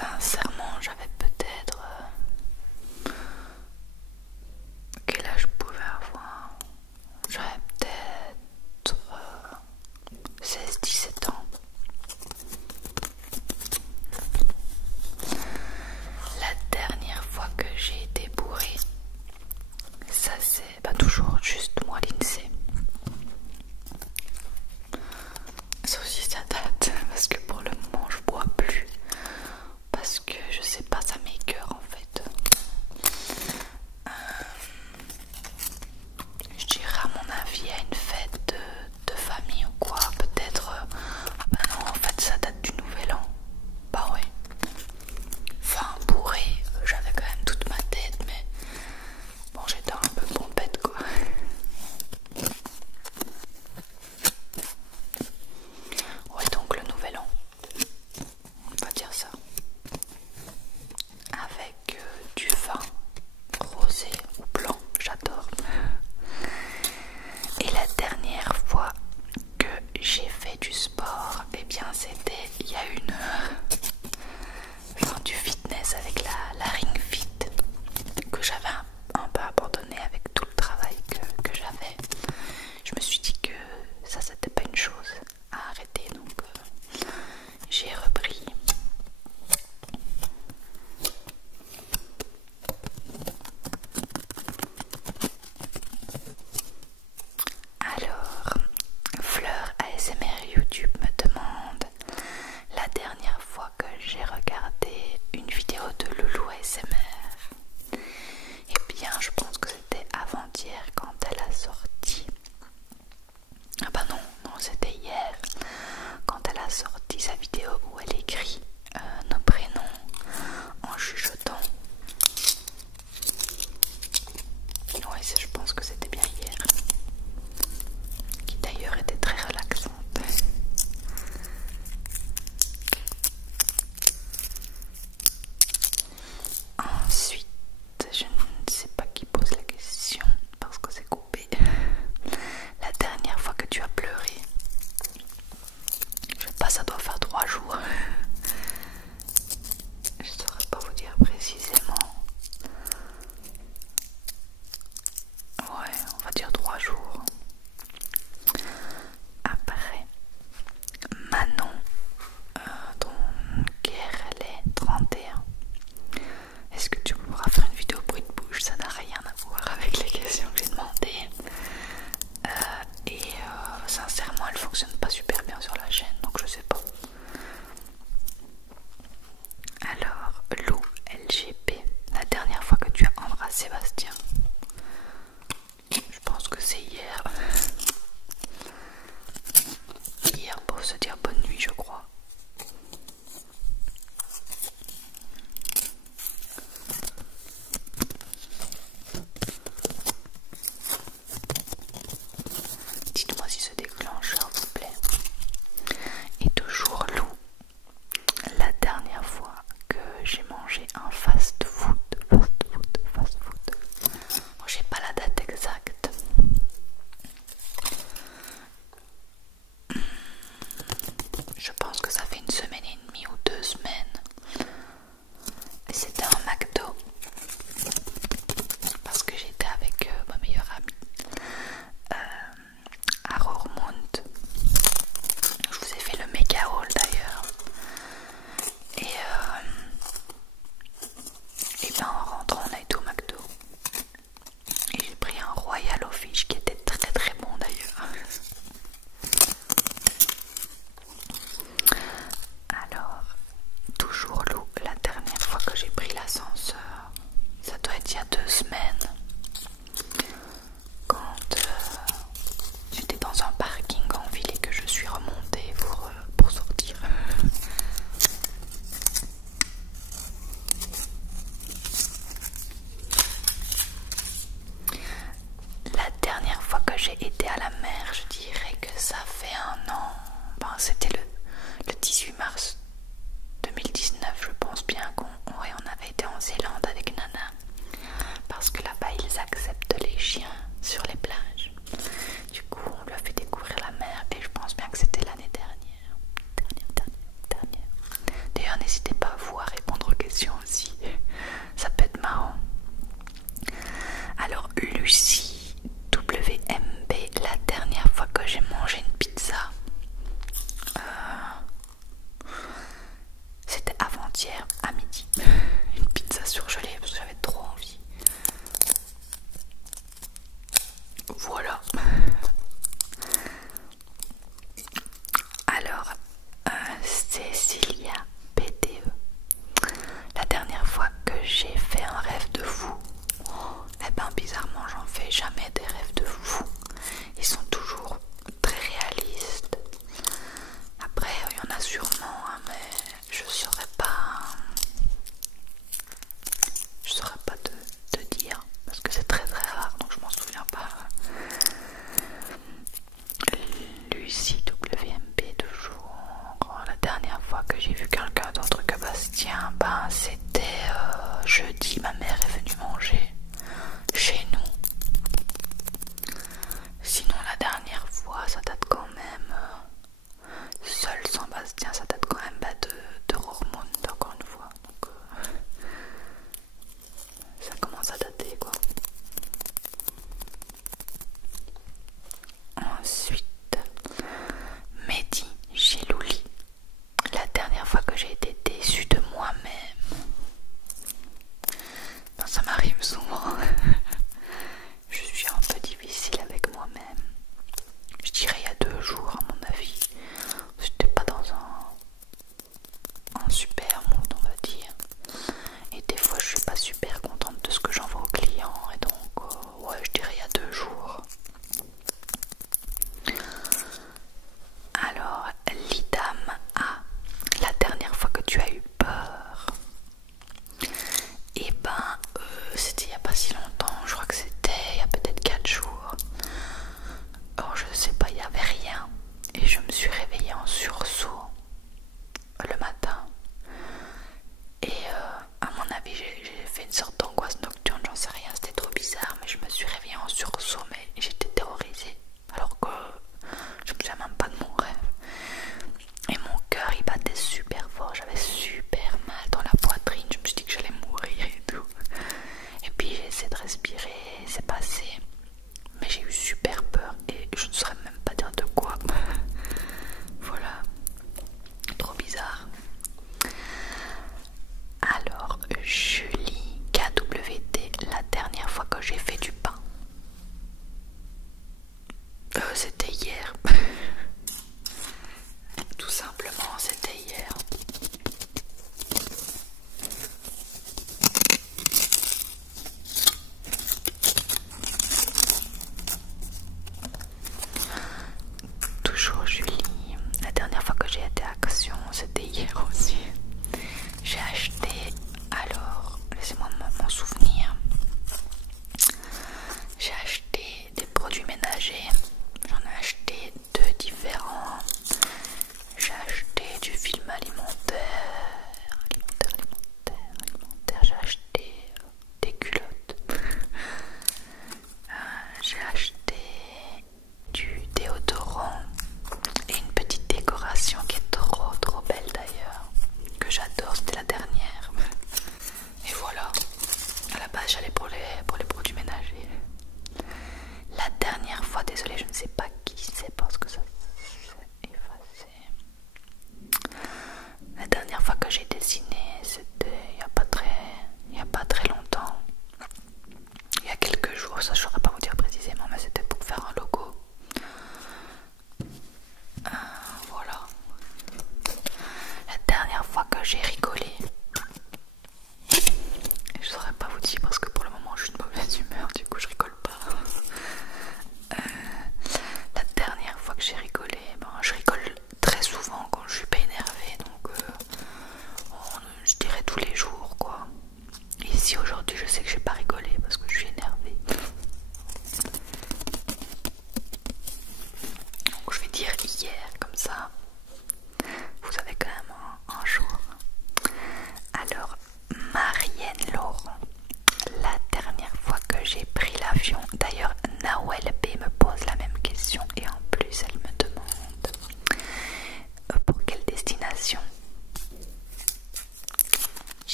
Sincèrement, j'avais peut-être... quel âge je pouvais avoir? J'avais peut-être 16-17 ans. La dernière fois que j'ai été bourrée, ça c'est pas toujours juste moi l'INSEE. Ça aussi ça date parce que pour le moment je bois plus. Parce que je sais pas, ça m'écoeure en fait. Je dirais à mon avis à une fête de famille ou quoi, peut-être. Ah bah non, en fait ça date du nouvel an. Bah ouais. Enfin bourré, j'avais quand même toute ma tête, mais bon j'étais un peu pompette quoi. Ouais, donc le nouvel an, on va dire ça. Avec du vin rosé ou blanc, j'adore. Et la dernière fois que j'ai fait du sport, eh bien c'était il y a 1 heure. Enfin du fitness avec la Ring Fit que j'avais un peu abandonné avec tout le travail que j'avais. Je me suis dit que ça c'était pas une chose à arrêter, donc j'ai repris. Alors, Fleur ASMR YouTube me demande la dernière fois que j'ai regardé une vidéo de Loulou ASMR. Eh bien, je pense que c'était avant-hier quand elle a sorti. Ah bah non, c'était hier quand elle a sorti sa vidéo où elle écrit nos prénoms en chuchotant. Ouais, je pense que c'était bien hier. Qui d'ailleurs était très relaxante. Ensuite, je ne sais pas qui pose la question parce que c'est coupé. La dernière fois que tu as pleuré, je sais pas, ça doit faire 3 jours. Je saurais pas vous dire précisément. Ouais, on va dire 3 jours. Après, Manon, ton KRL 31. Est-ce que tu pourras faire une vidéo bruit de bouche? Ça n'a rien à voir avec les questions que j'ai demandées. Sincèrement, elle fonctionne pas super bien sur la chaîne, donc je sais pas. Alors, Lou LGP, la dernière fois que tu as embrassé Bastien, je pense que c'est hier. Hier pour se dire bonne nuit, je crois. Dites-moi si ce déclencheur vous plaît. Et toujours Lou, la dernière fois que j'ai mangé un fast food. Bon, j'ai pas la date exacte. avant-hier à midi. Une pizza surgelée parce que j'avais trop envie. Voilà. Alors, Cécilia PTE. La dernière fois que j'ai fait un rêve de fou, eh ben bizarrement j'en fais jamais des rêves de fou. Ils sont toujours très réalistes. Après il y en a sûrement, hein, mais je saurais pas te dire parce que c'est très très rare donc je m'en souviens pas. Lucie WMP toujours. La dernière fois que j'ai vu quelqu'un d'autre que Bastien, ben c'était jeudi, ma mère est venue manger chez nous. Sinon la dernière fois ça date quand même, seul sans Bastien, ça date quand même de Roermond encore une fois. Donc ça commence à dater quoi. Ensuite, Mehdi chez Louli. La dernière fois que j'ai été déçue de moi-même, ben, ça m'arrive souvent. Je suis un peu difficile avec moi-même. Je dirais il y a 2 jours à mon avis. J'étais pas dans un super mood on va dire. Et des fois je suis pas super contente de ce que j'envoie aux clients. Et donc ouais je dirais il y a 2 jours. Alors, Lidam A, la dernière fois que tu as eu peur, et ben c'était il n'y a pas si longtemps, je crois que c'était il y a peut-être 4 jours. Or je sais pas, il n'y avait rien et je me suis réveillée en sursaut le matin. Et à mon avis j'ai fait une sorte d'angoisse nocturne, j'en sais rien, c'était trop bizarre, mais je me suis réveillée en sursaut, mais j'étais terrorisée alors que je me souviens même pas de mon rêve. Et mon cœur il battait super fort, j'avais super mal dans la poitrine, je me suis dit que j'allais mourir et tout. Et puis j'ai essayé de respirer, c'est passé, mais j'ai eu super peur et je ne saurais même pas dire de quoi. Voilà, trop bizarre. Alors, Julie KWT, la dernière fois que j'ai fait du pain, c'était hier. Tout simplement, c'était hier. Toujours Julie, la dernière fois que j'ai été à Action, c'était hier aussi. J'ai acheté alors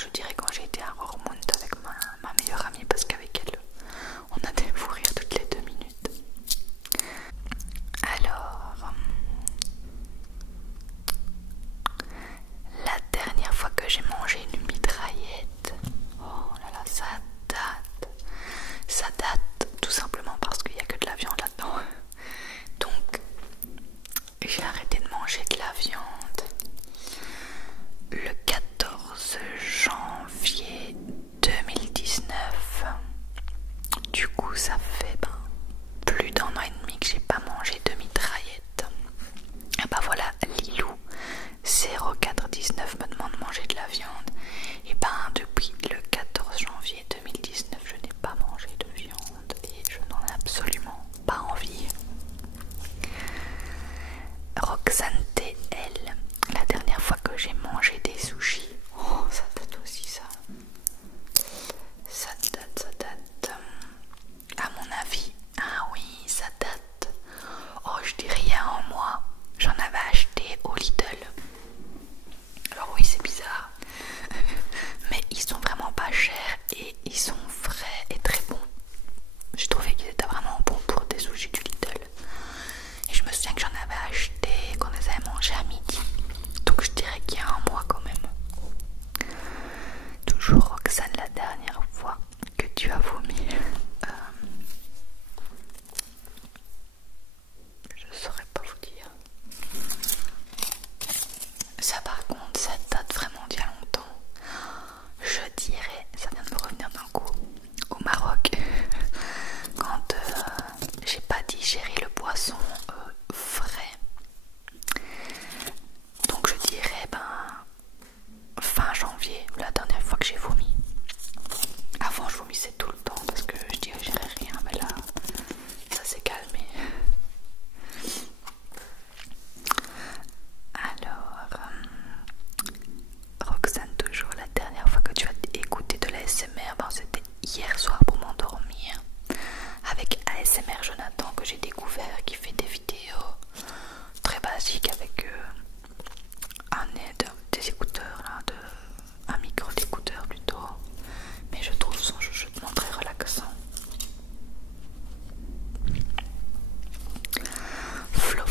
je dirais quand j'ai été à Roermond avec ma meilleure amie, parce qu'avec elle on a des fous rires toutes les 2 minutes. Alors, la dernière fois que j'ai mangé une mitraillette, oh là là, ça date tout simplement parce qu'il n'y a que de la viande là-dedans. Donc j'ai arrêté de manger de la viande le 14 janvier 2019. Du coup ça fait plus d'1 an et demi que j'ai pas mangé de mitraillette. Et bah voilà, Lilou 0419 me demande de manger de la viande. Et depuis le 14 janvier 2019 je n'ai pas mangé de viande et je n'en ai absolument pas envie. Roxane TL, la dernière fois que j'ai mangé des sushis, oh ça date aussi ça date, à mon avis, ah oui ça date, oh je dirais il y a 1 mois, j'en avais acheté au Lidl. Alors oui c'est bizarre, mais ils sont vraiment pas chers et ils sont frais et très bons. J'ai trouvé qu'ils étaient vraiment bons pour des sushis du Lidl. Et je me souviens que j'en avais acheté, qu'on les avait mangés à midi. Donc je dirais qu'il y a 1 mois quand même. Toujours Roxane, la dernière fois que tu as vomi. Je saurais pas vous dire. Ça par contre, ça date vraiment d'il y a longtemps. Je dirais, ça vient de me revenir d'un coup, au Maroc. Quand j'ai pas digéré le poisson frais. Donc je dirais fin janvier, la dernière fois que j'ai vomi. Avant je vomissais tout le temps parce que je digérais rien, mais là ça s'est calmé. Alors Roxane, toujours la dernière fois que tu as écouté de l'ASMR, c'était hier soir pour m'endormir avec ASMR Jonathan que j'ai découvert, qui fait des vidéos très basiques avec des écouteurs là, un micro d'écouteur plutôt, mais je trouve son chuchotement très relaxant. Flo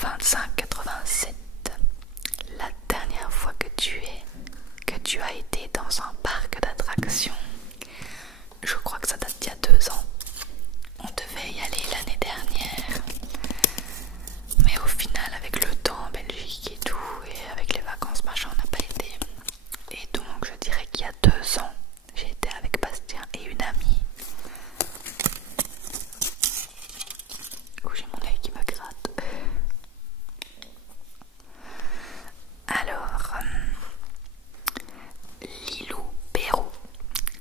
2587, la dernière fois que tu as été dans un parc d'attractions, je crois que ça date d'il y a 2 ans. On devait y aller l'année dernière, mais au final avec le temps en Belgique et tout, et avec les vacances machin, on n'a pas été. Et donc je dirais qu'il y a 2 ans, j'ai été avec Bastien et une amie. Oh, j'ai mon œil qui me gratte. Alors, Lilou Pérou,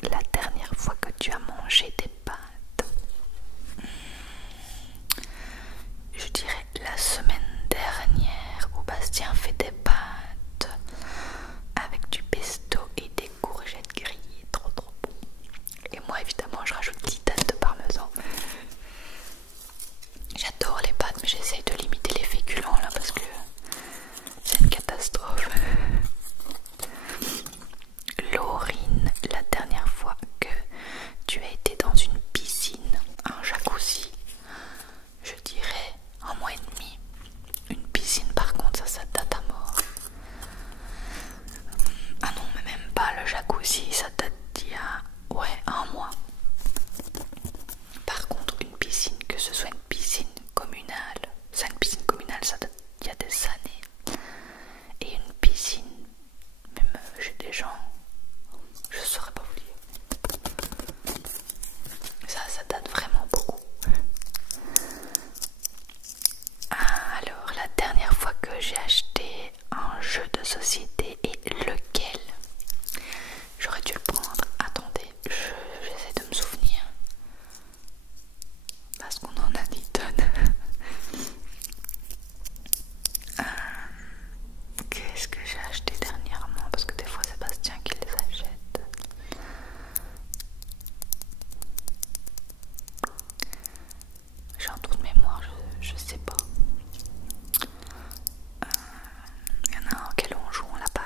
la dernière fois que tu as mangé des pâtes, je dirais la semaine dernière où Bastien fait des pâtes avec du pesto et des courgettes grillées, trop bon. Et moi évidemment je rajoute 10 taches de parmesan. J'adore les pâtes, mais j'essaye de limiter les féculents là parce que c'est une catastrophe. Laurine, la dernière fois que tu as été dans une piscine, un jacuzzi, je dirais 1 mois et demi. Une piscine par contre ça date à mort. Ah non mais même pas, le jacuzzi ça date d'il y a 1 mois. Par contre une piscine, que ce soit une piscine communale, ça une piscine communale ça date d'il y a des années. Et une piscine, même chez des gens, je saurais pas vous dire. Ça date vraiment beaucoup. Alors la dernière fois que j'ai acheté un jeu de société, et lequel? J'aurais dû le prendre. Attendez, j'essaie de me souvenir. Parce qu'on en a des tonnes. Qu'est-ce que j'ai acheté dernièrement? Parce que des fois c'est Bastien qui les achète. J'ai un trou de mémoire, je sais pas. Il y en a un auquel on joue, on l'a pas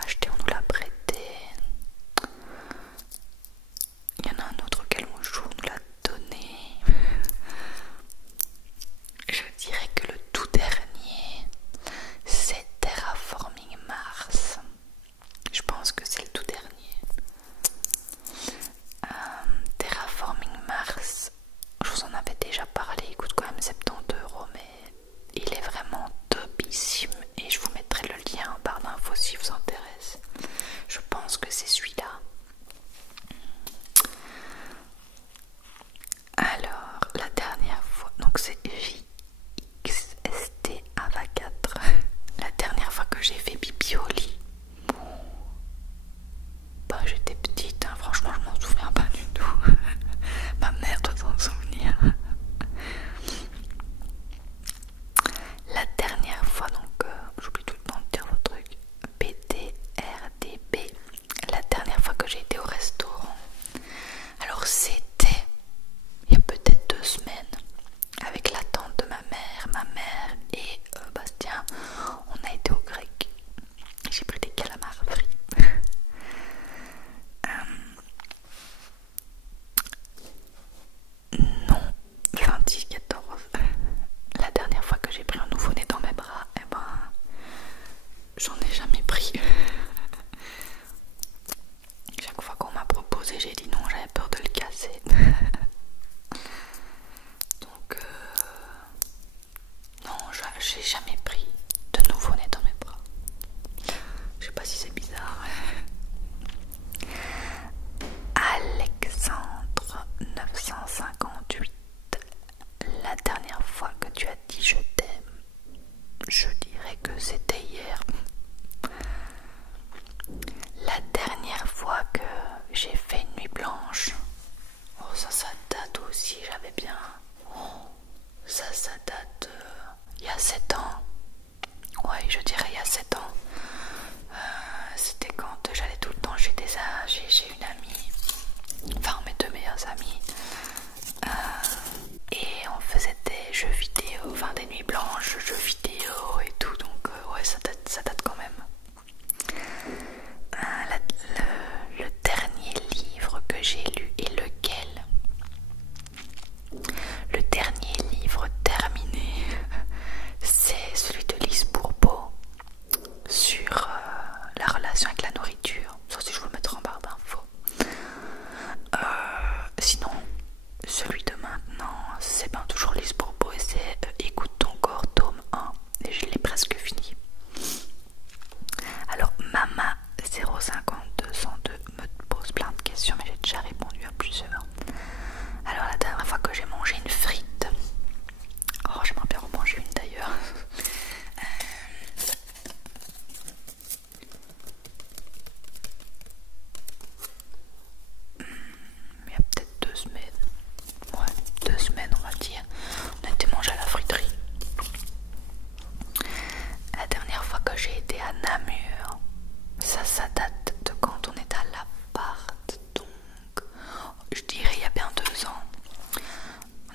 je dirais il y a bien 2 ans.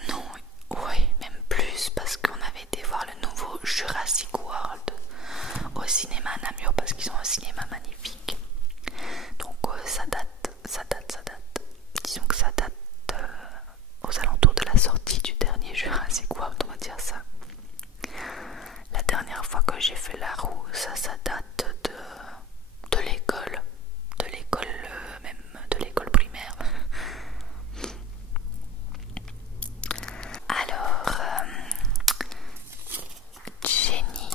Non, oui, même plus, parce qu'on avait été voir le nouveau Jurassic World au cinéma à Namur, parce qu'ils ont un cinéma magnifique. Donc ça date. Disons que ça date aux alentours de la sortie du dernier Jurassic World, on va dire ça. La dernière fois que j'ai fait la roue, ça date de l'école, même de l'école primaire. Alors, Jenny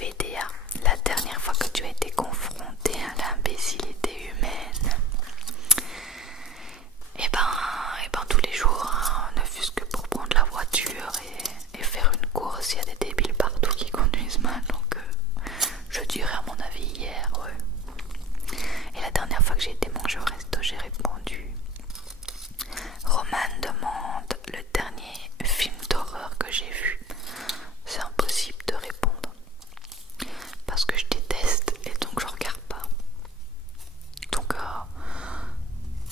VDA, la dernière fois que tu as été confrontée à l'imbécilité humaine, et ben tous les jours, hein, ne fût-ce que pour prendre la voiture et faire une course, il y a des débiles partout qui conduisent mal, donc je dirais à mon avis hier, ouais. Et la dernière fois que j'ai été manger au resto, j'ai répondu. Roman demande le dernier film d'horreur que j'ai vu. C'est impossible de répondre parce que je déteste et donc je regarde pas. Donc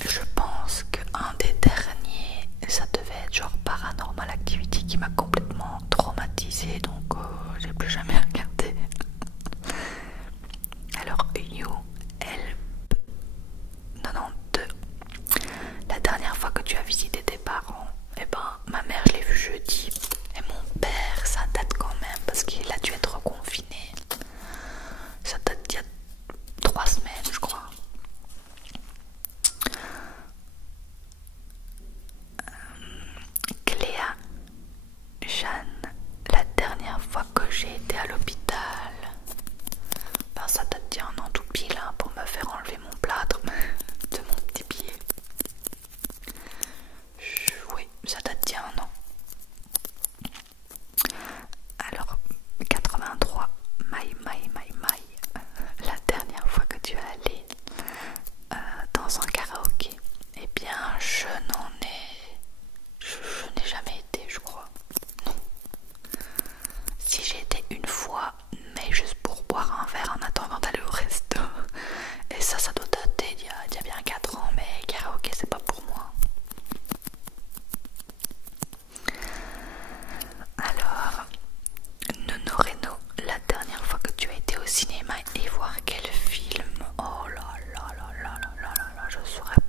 je pense qu'un des derniers, ça devait être genre Paranormal Activity qui m'a complètement traumatisée, donc j'ai plus jamais regardé. Alors You Help 92, la dernière fois que tu as visité tes parents, eh ben ma mère je l'ai vue jeudi et mon père ça date quand même parce qu'il a dû être confiné. Ça date d'il y a 3 semaines je crois. Cléa Jeanne, la dernière fois que j'ai été à l'hôpital, ben ça date d'il y a 1 an tout pile hein, pour me faire enlever mon plâtre de mon petit pied. Oui, ça date d'il y a 1 an. Alors, 83, Maï, la dernière fois que tu es allé dans un karaoké, eh bien je n'ai jamais été, je crois. Non. Si j'ai été une fois, mais juste pour boire un verre en attendant d'aller au resto. Et ça doit dater d'il y a bien 4 ans, mais karaoké c'est pas pour moi. Alors, Nono Reno, la dernière fois que tu as été au cinéma et voir quel film? Oh là là là là là là là là, je saurais